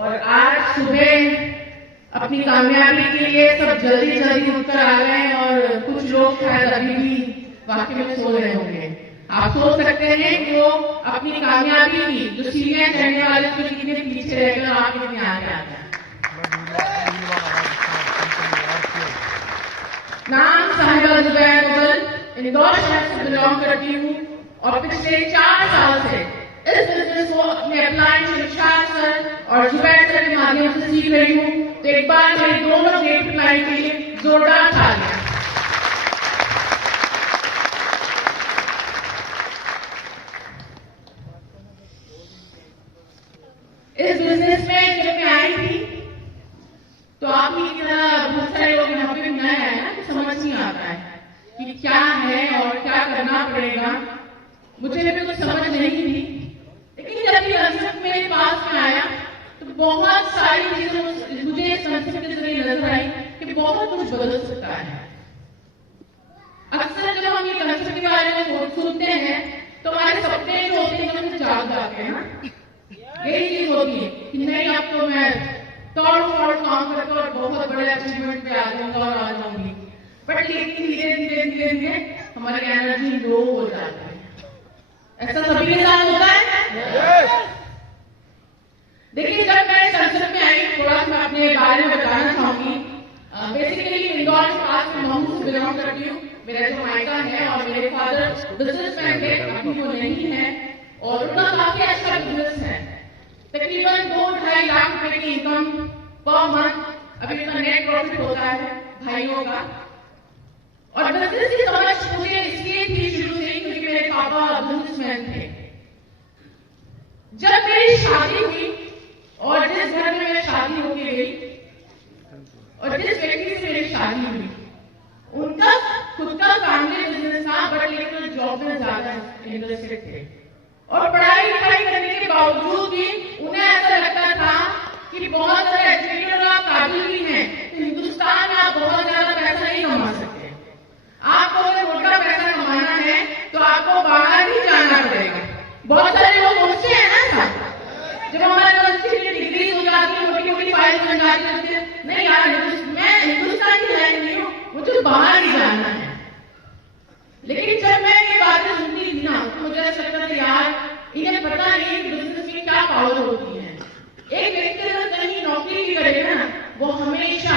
और आज सुबह अपनी कामयाबी के लिए सब जल्दी जल्दी उठकर आ गए और कुछ लोग शायद अभी भी वाकई में सो रहे होंगे। आप सोच सकते हैं कि वो अपनी कामयाबी की जो सीढ़ियां चढ़ने वाले थे कितने पीछे रह गए और आप कितने आगे आ गए। नाम साहिबा जुबैर मुगल इंदौर शहर से बिलोंग करती हूँ और पिछले 4 साल से इस बिजनेस को अपने अप्लायंस इरशाद सर और जुबैर सर के माध्यम से सीख रही हूँ। तो एक बार मेरी दोनों ग्रेट क्लाइंट के लिए जोरदार तालियां। इस बिजनेस में जब मैं आई थी तो आप ही की तरह बहुत सारे लोग यहाँ पे नए आए ना, तो समझ नहीं आता है कि क्या है और क्या करना पड़ेगा। मुझे भी कुछ समझ नहीं थी, लेकिन जब ये कंसेप्ट मेरे पास में आया तो बहुत सारी चीजें मुझे इस कंसेप्ट के जरिए नजर आई कि बहुत कुछ बदल सकता है। अक्सर जब हम ये कंसेप्ट के बारे में सुनते हैं तो हमारे सपने जो होते हैं उनसे जाग जाते हैं ना, यही चीज होती है कि नहीं अब तो मैं तोड़ फोड़ काम करके और बहुत बड़े अचीवमेंट पे आ जाऊंगा और आ जाऊंगी। बट लेकिन धीरे धीरे धीरे धीरे हमारी एनर्जी लो हो जाती है। ऐसा सभी के साथ होता है। देखिए जब मैं संसद में आई थोड़ा सा मैं अपने बारे में बताना चाहूंगी। बेसिकली इंदौर के पास में महू से बिलोंग करती हूँ। मेरा जो मायका है और मेरे फादर बिजनेसमैन थे, अभी वो नहीं है और उनका काफी अच्छा बिजनेस है। तकरीबन 2-2.5 लाख रुपए की इनकम पर मंथ अभी उनका नेट प्रॉफिट होता है भाइयों का। और बिजनेस की समझ मुझे इसलिए थी शुरू से क्योंकि मेरे पापा बिजनेसमैन थे। जब मेरी शादी हुई और जिस घर में मेरी शादी होके गई और जिस व्यक्ति से मेरी शादी हुई उनका खुद का फैमिली बिजनेस था, बट लेकिन जॉब में ज्यादा इंटरेस्टेड थे और पढ़ाई लिखाई करने के बावजूद भी उन्हें ऐसा लगता था कि बहुत सारे एजुकेटेड और काबिल भी हैं तो हिंदुस्तान में आप बहुत ज्यादा पैसा नहीं कमा सकते। आपको अगर मोटा पैसा कमाना है तो आपको बाहर ही जाना पड़ेगा। बहुत सारे लोग सोचते हैं ना जब हमारे पास डिग्री हो जाती है, मोटी मोटी फाइल बन जाती है, नहीं यार मैं हिंदुस्तान की लाइन नहीं हूँ, मुझे बाहर ही जाना है। लेकिन जब मैं ये बातें सुनती थी ना तो मुझे ऐसा लगता था यार इन्हें पता नहीं कि बिजनेस में क्या पावर होती है। एक व्यक्ति अगर कहीं नौकरी भी करेगा ना वो हमेशा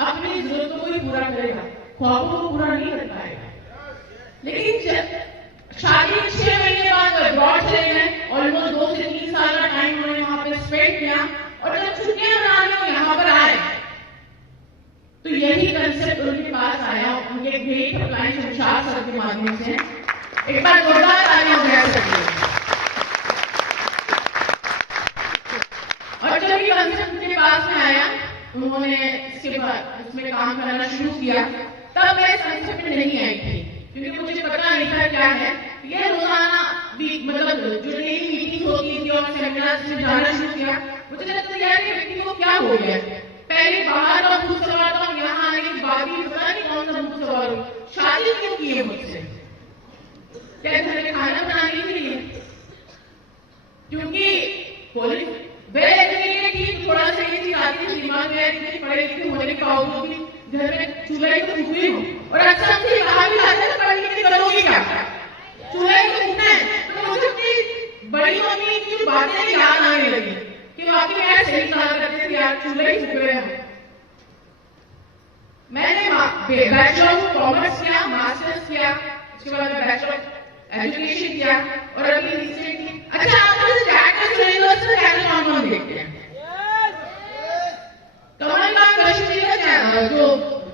अपनी जरूरतों को ही पूरा करेगा, ख्वाबों को पूरा नहीं कर पाएगा। लेकिन शादी 6 महीने बाद अब्रॉड चले गए, ऑलमोस्ट 2 से 3 साल का टाइम उन्होंने वहां पे स्पेंड किया और जब छुट्टियां मनाने यहाँ पर आए तो यही कंसेप्ट उनके पास आया। उनके ग्रेट अप्लायंस इरशाद सर के माध्यम से एक बार जोरदार तालियां बजा सकते हैं। और जब ये कंसेप्ट उनके पास में आया उन्होंने इसके बाद इसमें काम करना शुरू किया। तब मैं इस कंसेप्ट में नहीं आई थी क्योंकि मुझे पता नहीं था क्या है। ये रोजाना भी मतलब जो डेली मीटिंग होती थी और सेमिनार्स में जाना शुरू किया। मुझे लगता था यार ये व्यक्ति को क्या हो गया, पहले बाहर का भूत सवार था, यहाँ आने के बाद भी पता नहीं कौन सा भूत सवार हो। शादी क्यों की है मुझसे, क्या घर में खाना बनाने के लिए? क्योंकि वेल एजुकेटेड थी, थोड़ा सा ये चीज आती थी दिमाग में कि पढ़े लिखे होने के बावजूद भी घर में चूल्हे को फूकी हूँ। और अच्छा हमसे कहा भी जाता है पढ़ लिख के करोगी क्या, चूल्हे को फूकना है। तो मुझे अपनी बड़ी मम्मी की बातें याद आने लगी कि वाकई में यार सही कहा करते थे यार, चूल्हे ही फूके हम। मैंने बैचलर ऑफ कॉमर्स किया, मास्टर्स किया, उसके बाद मैं बैचलर ऑफ एजुकेशन किया और अभी रिसेंटली अच्छा आप लोग कैक्टस यूनिवर्सिटी कैक्टस कौन देखते हैं? कमल का क्वेश्चन जो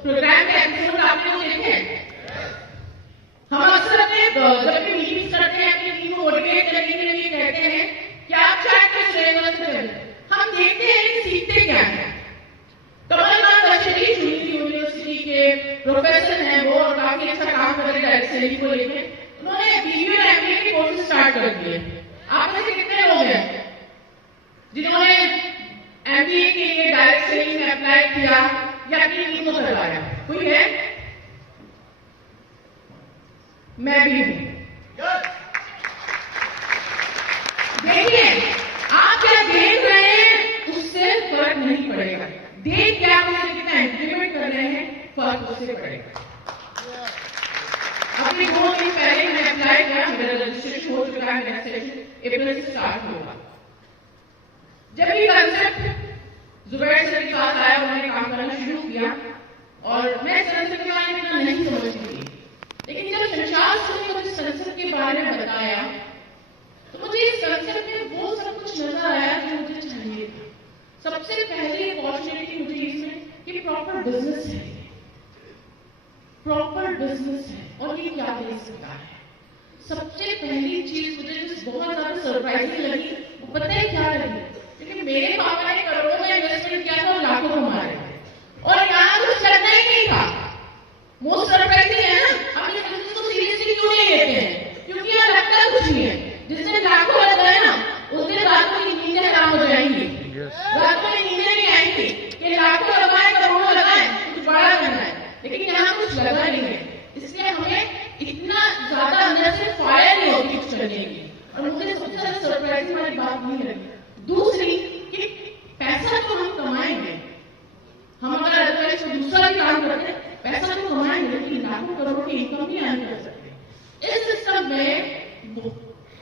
प्रोग्राम के एपिसोड आपने वो देखे? हम अक्सर अपने जब भी मीटिंग्स करते हैं अपनी टीम को मोटिवेट करने के लिए कहते हैं कि आप कैक्टस यूनिवर्सिटी हम देखते हैं कि सीखते क्या है। कमल का यूनिवर्सिटी के प्रोफेसर हैं वो और काफी अच्छा काम कर रहे हैं डायरेक्ट को लेकर। उन्होंने बीबीए और एमबीए के कोर्सेज स्टार्ट कर दिए। आप में से कितने लोग हैं जिन्होंने एमबीए के लिए डायरेक्ट सेलिंग में अप्लाई किया या अपनी टीम को करवाया? कोई है? मैं भी हूं। देखिए आप क्या देख रहे हैं फर्क उससे पड़ेगा। अभी 2 दिन पहले मैंने अप्लाई किया, मेरा रजिस्ट्रेशन हो चुका है, मेरा सेशन अप्रैल से स्टार्ट होगा। जब ये कंसेप्ट जुबैर सर के पास आया, उन्होंने काम करना शुरू किया और मैं संसद के बारे में इतना नहीं समझती थी, लेकिन जब शमशाद सर ने मुझे संसद के बारे में बताया तो मुझे इस कंसेप्ट में वो सब कुछ नजर आया जो मुझे चाहिए था। सबसे पहली अपॉर्चुनिटी मुझे इसमें कि प्रॉपर बिजनेस है, प्रॉपर बिजनेस है और ये क्या दे सकता है। सबसे पहली चीज मुझे जो बहुत ज्यादा सरप्राइजिंग लगी वो पता है क्या लगी, क्योंकि मेरे पापा ने करोड़ों में इन्वेस्टमेंट किया था और लाखों कमा रहे थे और यहाँ कुछ करना ही नहीं था। मोस्ट सरप्राइजिंग है ना, हम इस बिजनेस को सीरियसली क्यों नहीं लेते हैं, क्योंकि यहाँ लगता कुछ नहीं है। जिस दिन लाखों लग गए ना, उस दिन रातों की नींदें हराम हो जाएंगी, रातों की नींदें नहीं आएंगी कि लाखों लगाए करोड़ों लगाए कुछ बड़ा करना है, लेकिन यहाँ कुछ लगा नहीं है। इसलिए हमें इतना ज्यादा अंदर से फायर नहीं होती कुछ करने की। और मुझे सबसे ज्यादा सरप्राइजिंग वाली बात नहीं लगी दूसरी कि पैसा तो हम कमाएंगे, हम अगर अदरवाइज कोई दूसरा भी काम करते हैं पैसा तो कमाएंगे, लेकिन लाखों करोड़ की इनकम नहीं अर्न कर सकते। इस सिस्टम में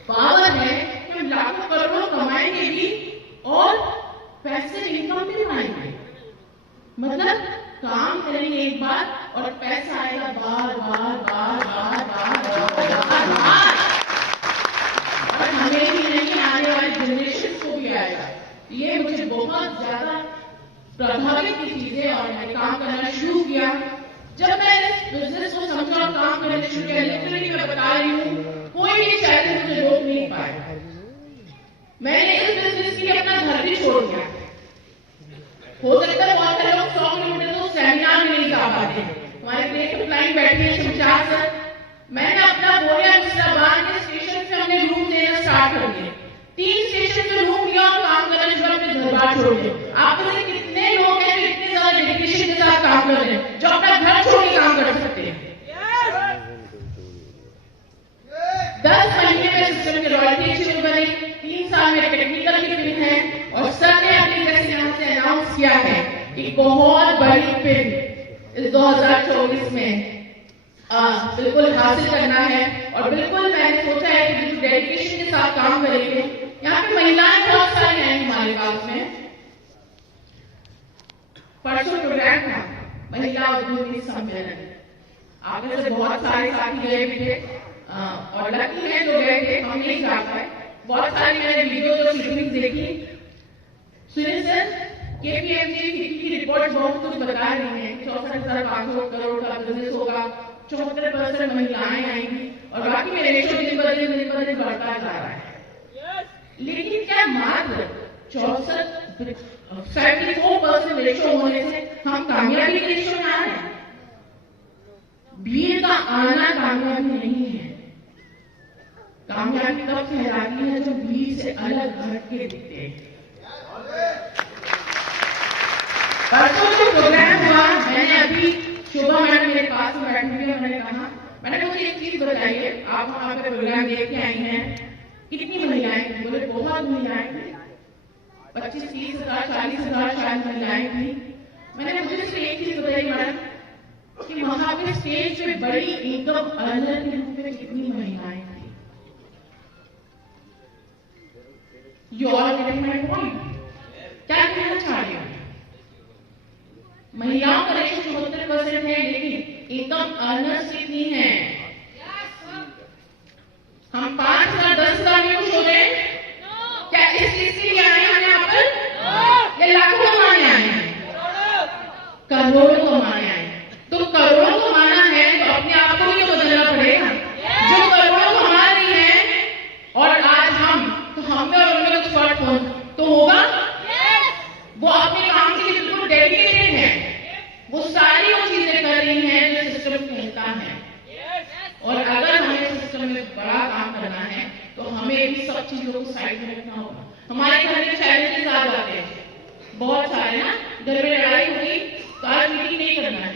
पावर है कि हम लाखों करोड़ों कमाएंगे भी और पैसे इनकम भी बनाएंगे। मतलब काम करेंगे एक बार और पैसा आएगा बार बार बार बार बार बार बार, और हमें भी नहीं, आने वाली जनरेशन को भी आएगा। ये मुझे बहुत ज्यादा प्रभावित की चीजें और मैंने काम करना शुरू किया। जब मैं इस बिजनेस को समझा और काम करना शुरू किया, लिटरली मैं बता रही हूँ कोई भी चैलेंज मुझे रोक नहीं पाया। मैंने इस बिजनेस के लिए अपना घर भी छोड़ दिया। हो सकता है बहुत सारे लोग 100 किलोमीटर तो सेमिनार में नहीं जा पाते। हमारे क्रिएटिव क्लाइंट बैठे हैं शमशाद सर, मैंने अपना बोलिया मुस्ताबाद के स्टेशन से हमने रूम देना स्टार्ट कर दिए। 3 स्टेशन पे रूम दिया और काम करना शुरू, अपने घर बार छोड़ दिए। आप में से कितने लोग हैं जो इतने ज्यादा डेडिकेशन के साथ काम कर रहे हैं, जो अपना घर छोड़ के काम कर सकते हैं? 10 महीने में सिस्टम की रॉयल्टी अच्छी बनी, 3 साल में टेक्निकल की पिन है और सर ने अपनी तरफ से अनाउंस किया है कि बहुत बड़ी पिन इस 2024 में बिल्कुल हासिल करना है। और बिल्कुल मैंने सोचा है कि बिल्कुल डेडिकेशन के साथ काम करेंगे। यहाँ पे महिलाएं बहुत सारी हैं हमारे पास में। परसों प्रोग्राम था महिला उद्योगी सम्मेलन, आप में से बहुत सारे साथी गए भी थे और लकी है जो गए थे, हम नहीं जा पाए। बहुत सारी मैंने वीडियो जो क्लिपिंग देखी। सुनील सर केपीएमजी की रिपोर्ट बहुत कुछ बता रही है, 64,500 करोड़ का बिजनेस होगा, 74% महिलाएं आएंगी और बाकी में रेशो दिन ब दिन बढ़ता जा रहा है। लेकिन क्या मात्र 74% रेशो होने से हम कामयाबी के रेशो में आ रहे हैं? भीड़ का आना कामयाबी नहीं है। कामयाबी तब कहलाती है जो भीड़ से अलग हट के दिखते हैं। परसों जो प्रोग्राम हुआ, मैंने अभी शोभा मैडम मेरे पास में बैठी हुई है, मैंने कहा मैंने मुझे एक चीज बताइए, आप वहां पे प्रोग्राम देख के आई हैं, कितनी महिलाएं थी? बोले बहुत महिलाएं थी, 25-30 हजार 40 हजार शायद महिलाएं थी। मैंने मुझे सिर्फ एक चीज बताई मैडम कि वहां पे स्टेज पे बड़ी इनकम अर्नर के रूप में कितनी महिलाएं थी। You all getting my point? क्या कहना चाह रही हूं? महिलाओं का रेशो 74% है, लेकिन इनकम अर्नर्स कितनी है? हम 5,000 10,000 में खुश हो गए? क्या इस चीज के लिए आए हैं यहाँ पर? या लाखों कमाने आए हैं? करोड़ों कमाने आए हैं। तो करोड़ों कमाना है तो अपने आप को भी तो बदलना पड़ेगा। जो करोड़ों कमा रही है और आज हम, तो हमें और उनमें कुछ फर्क तो होगा। वो अपने काम के लिए बिल्कुल डेडिकेटेड है, वो सारी वो चीजें कर रही हैं जो सिस्टम कहता है। और अगर हमें सिस्टम में बड़ा काम करना है तो हमें भी सब चीजों को साइड में रखना होगा। हमारे घर में चैलेंजेस आ जाते हैं बहुत सारे ना, घर में लड़ाई हुई तो आज मीटिंग नहीं करना है,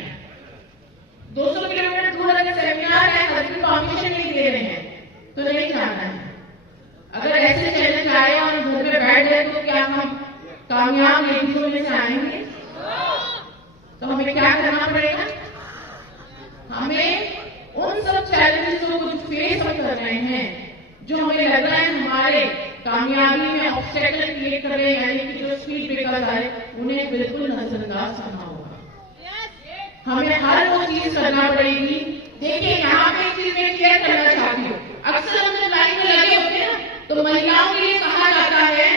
200 किलोमीटर दूर अगर सेमिनार है, हस्बैंड परमिशन नहीं दे रहे हैं तो नहीं जाना है। अगर ऐसे चैलेंज आए और घर में बैठ गए तो क्या हम कामयाब लेडीजों में से आएंगे? तो हमें क्या करना पड़ेगा? हैं जो हमें लग रहा है हमारे कामयाबी में ऑब्स्टेकल क्रिएट कर रहे हैं, यानी कि जो स्पीड ब्रेकर्स आए, उन्हें बिल्कुल नजरअंदाज करना होगा। हमें हर वो चीज करना पड़ेगी। देखिए, यहाँ पे एक चीज मैं क्लियर करना चाहती हूँ। अक्सर हम जब लाइन में लगे होते हैं ना, तो महिलाओं के लिए कहा जाता है,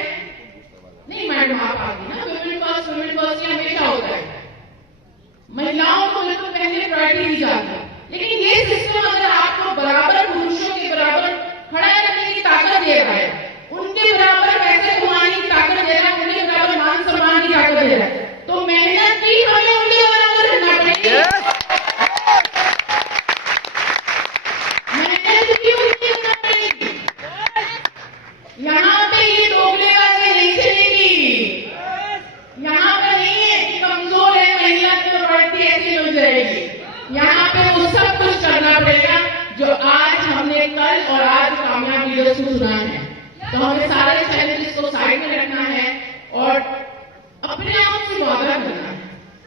नहीं मैडम आप आगे ना, वुमेन फर्स्ट ये हमेशा होता है, महिलाओं को बिल्कुल पहले प्रायोरिटी दी जाती है। लेकिन ये सिस्टम अगर आपको बराबर पुरुषों के बराबर खड़ा रखने की ताकत दे रहा है, उनके बराबर पैसे कमाने की ताकत दे रहा है, उनके बराबर मान सम्मान की ताकत दे रहा है, तो मेहनत भी हमें उनके बराबर करना पड़ेगी। मेहनत भी उनकी करना पड़ेगी। यहाँ पे ये दोगलेबाजी नहीं चलेगी। यहाँ पे नहीं है कि कमजोर है महिला तो बढ़ती ऐसी हो जाएगी। यहाँ पे वो सब कुछ करना पड़ेगा जो आज हमने कल और आज कामयाब लीडर्स को सुना है। तो हमें सारे चैलेंजेस को साइड में रखना है और अपने आप से वादा करना है।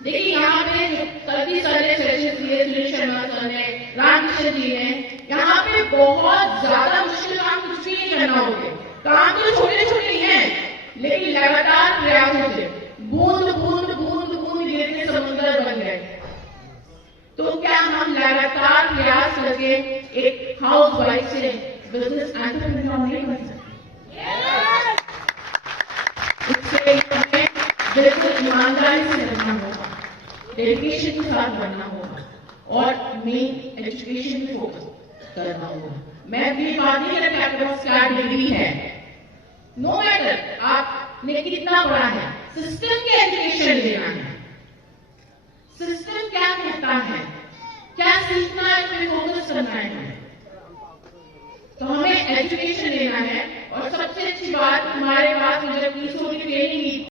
देखिए, यहाँ पे जो कल सारे सेशन दिए सुनील शर्मा सर ने, रामकिशन जी ने, यहाँ पे बहुत ज्यादा मुश्किल काम कुछ भी नहीं करना होगा। काम तो छोटे छोटे ही हैं, लेकिन लगातार प्रयासों से बूंद बूंद बूंद बूंद गिरते समुद्र बन गए। तो क्या हम लगातार प्रयास करके एक हाउस वाइफ से बिजनेस एंटरप्रेन्योर नहीं बन सकते? इससे हमें बिल्कुल ईमानदारी से रहना होगा, डेडिकेशन के साथ बनना होगा और मेन एजुकेशन पे फोकस करना होगा। मैं अपनी बात नहीं करती आपके पास क्या डिग्री है, नो मैटर आपने कितना पढ़ा है, सिस्टम के एजुकेशन लेना है। सिस्टम क्या कहता है, क्या सीखना है, उस पर फोकस करना है। तो हमें एजुकेशन लेना है। और सबसे अच्छी बात, हमारे पास जब 300 की ट्रेनिंग